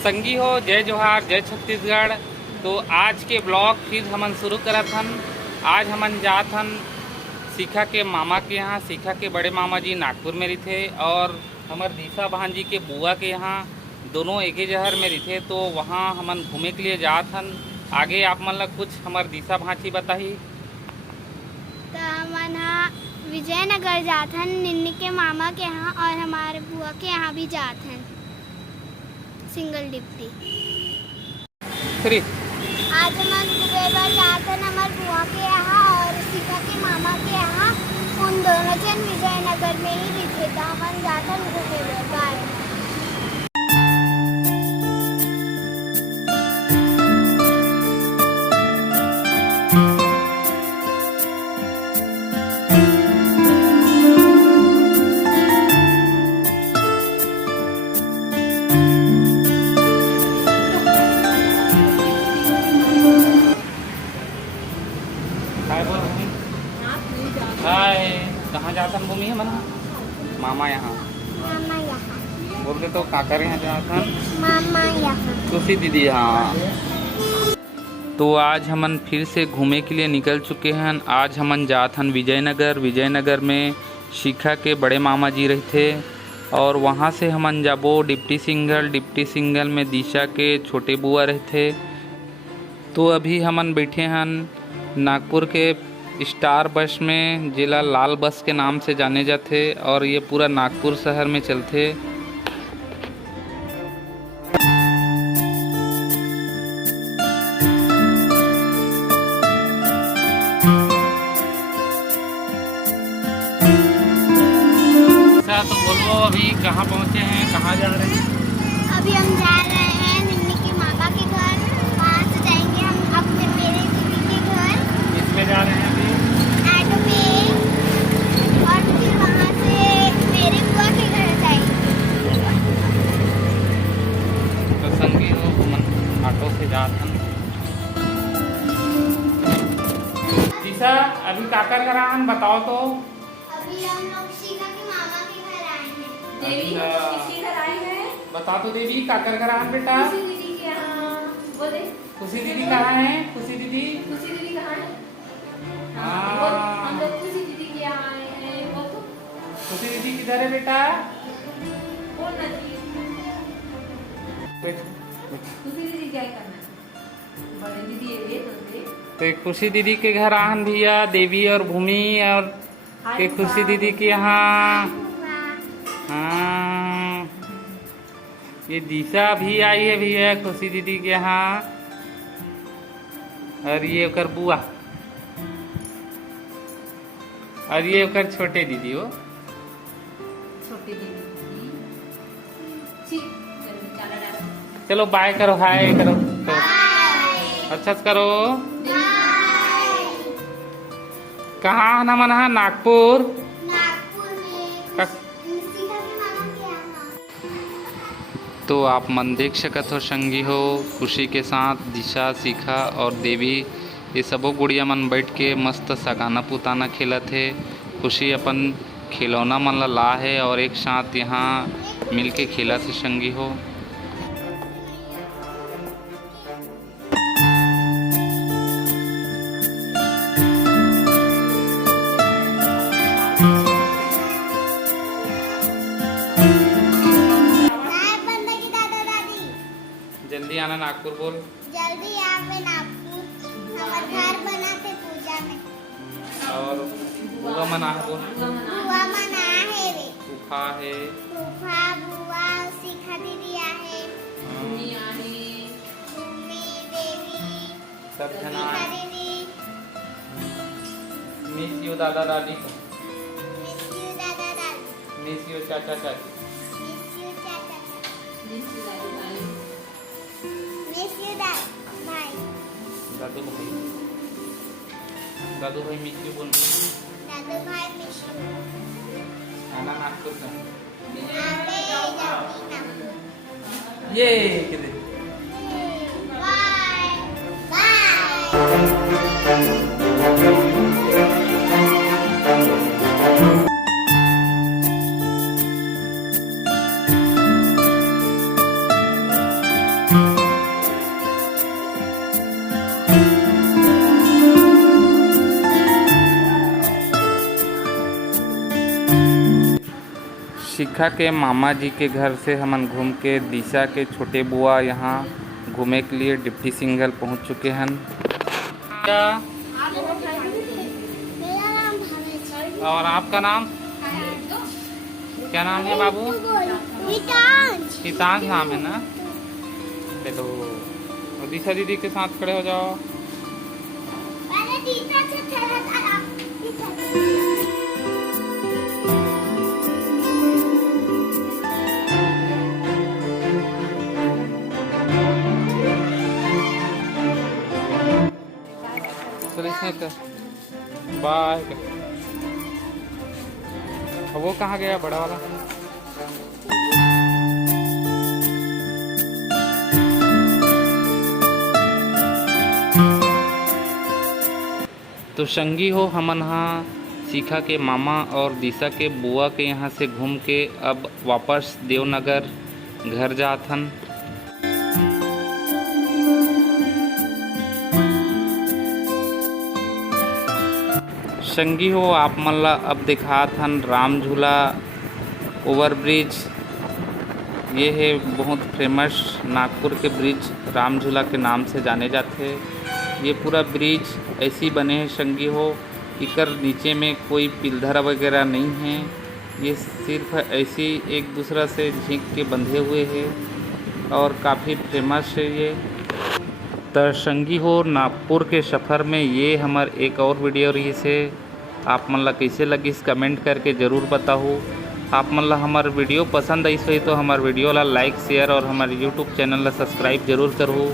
संगी हो जय जोहार जय छत्तीसगढ़। तो आज के ब्लॉग फिर हमन शुरू करत हन। आज हमन जात हन शिखा के मामा के यहाँ। शिखा के बड़े मामा जी नागपुर में रहते और हमार दीशा बहन जी के बुआ के यहाँ, दोनों एक ही शहर में रहते। तो वहाँ हमन घूमे के लिए जात हन। आगे आप मन ला कुछ हमार दीशा भांजी बताही। तो हमन विजयनगर जात हन निन्नी के मामा के यहाँ और हमारे बुआ के यहाँ भी जात हन सिंगल डिप्टी। आज हमन कुबेर जात हन हमारे बुआ के यहाँ और शिखा के मामा के यहाँ। उन दोनों जन विजयनगर में ही रहते। तो हमन जात हन कुबेर बाय। हाय, कहाँ जाता है भूमि है मना? मामा यहाँ। मामा यहाँ बोल के तो काकर यहाँ जाता है। मामा यहाँ खुशी दीदी यहाँ। तो आज हमन फिर से घूमे के लिए निकल चुके हैं। आज हमन जात हन विजयनगर। विजयनगर में शिखा के बड़े मामा जी रहते और वहाँ से हमन जाबो डिप्टी सिंगल में दिशा के छोटे बुआ रहते। तो अभी हमन बैठे हन नागपुर के स्टार बस में, जिला लाल बस के नाम से जाने जाते और ये पूरा नागपुर शहर में चलते। तो बोलो अभी कहाँ पहुँचे हैं, कहाँ जा रहे हैं? अभी हम जा रहे हैं निन्नी के मामा के घर। वहाँ से जाएंगे हम अपने मेरे दीदी के घर। किसमें जा रहे हैं अभी? ऑटो में। और फिर वहाँ से मेरे बुआ के घर जाएंगे। तो संगी हो मन ऑटो से जाते हैं। दिशा अभी काकर घर आन बताओ तो। अभी हम लोग शिखा के मामा के घर आए हैं। देवी किसके घर आई है? बता तो देवी काकर घर आन बेटा। खुशी दीदी के यहाँ। बोले खुशी दीदी कहाँ है? खुशी दीदी खुशी दीदी कहाँ है? हाँ। बोल, हम लोग खुशी दीदी के यहाँ आए हैं। बोल तो। खुशी दीदी किधर है बेटा? बोल ना जी। खुशी दीदी क्या करना है? बड़े दीदी ये तो दे। तो एक खुशी दीदी के घर आन भैया, देवी और भूमि और के खुशी दीदी के यहाँ। हाँ, ये दिशा भी आई है भैया खुशी दीदी के यहाँ और ये ओकर बुआ और ये ओकर छोटे दीदी हो। छोटी दीदी। ठीक, जल्दी चला जा। चलो बाय करो, हाय करो तो अच्छा से करो। कहाँ आना मना? नागपुर। नागपुर में शिखा के मामा के यहाँ। तो आप मन देख सकत हो संगी हो, खुशी के साथ दिशा, शिखा और देवी ये सबो गुड़िया मन बैठ के मस्त सगाना पुताना खेलत है। खुशी अपन खिलौना मन ला है और एक साथ यहाँ मिल के खेला से संगी हो। जल्दी आना नागपुर बोल। जल्दी आवे नागपुर। हमार घर बनाते पूजा में। और बुआ मना है बोल। बुआ मना है रे। फूफा है। फूफा बुआ शिखा दीदी आहे। भूमि आहे। भूमि देवी सब जना शिखा दीदी। मिस यू दादा दादी, मिस यू दादा दादी। मिस यू चाचा चाची, मिस यू चाचा मिस दादी भाई। मिस यू भाई। दादू भाई, दादू भाई मिस यू बोल। दादू भाई मिस यू। आना नागपुर का आवे जल्दी ना। ये किधर? Bye bye. शिखा के मामा जी के घर से हमन घूम के दिशा के छोटे बुआ यहाँ घूमे के लिए डिप्टी सिंघल पहुँच चुके हैं। क्या मेरा नाम भावेश है। और आपका नाम क्या नाम है बाबू? हितांश। हितांश नाम है ना। चलो और दिशा दीदी के साथ खड़े हो जाओ। मैंने तीसरा से चला था। बाय। वो कहाँ गया बड़ा वाला? तो संगी हो हमन यहाँ शिखा के मामा और दिशा के बुआ के यहाँ से घूम के अब वापस देवनगर घर जाथन। संगी हो आप मन ला अब दिखात हन राम झूला ओवर ब्रिज। ये है बहुत फेमस नागपुर के ब्रिज, राम झूला के नाम से जाने जाते। ये पूरा ब्रिज ऐसी बने हैं संगी हो, इकर नीचे में कोई पिलर वगैरह नहीं है। ये सिर्फ ऐसी एक दूसरा से झींक के बंधे हुए हैं और काफ़ी फेमस है ये। तो संगी हो नागपुर के सफ़र में ये हमार एक और वीडियो रही से आप मन ला कैसे लगी कमेंट करके ज़रूर बताओ। आप मन ला हमार वीडियो पसंद आई सही तो हमार वीडियो ला लाइक शेयर और हमारे यूट्यूब चैनल ला सब्सक्राइब जरूर करो।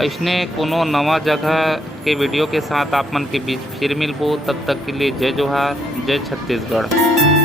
ऐसने कोनो नवा जगह के वीडियो के साथ आप मन के बीच फिर मिलबो। तब तक के लिए जय जोहार, जय छत्तीसगढ़।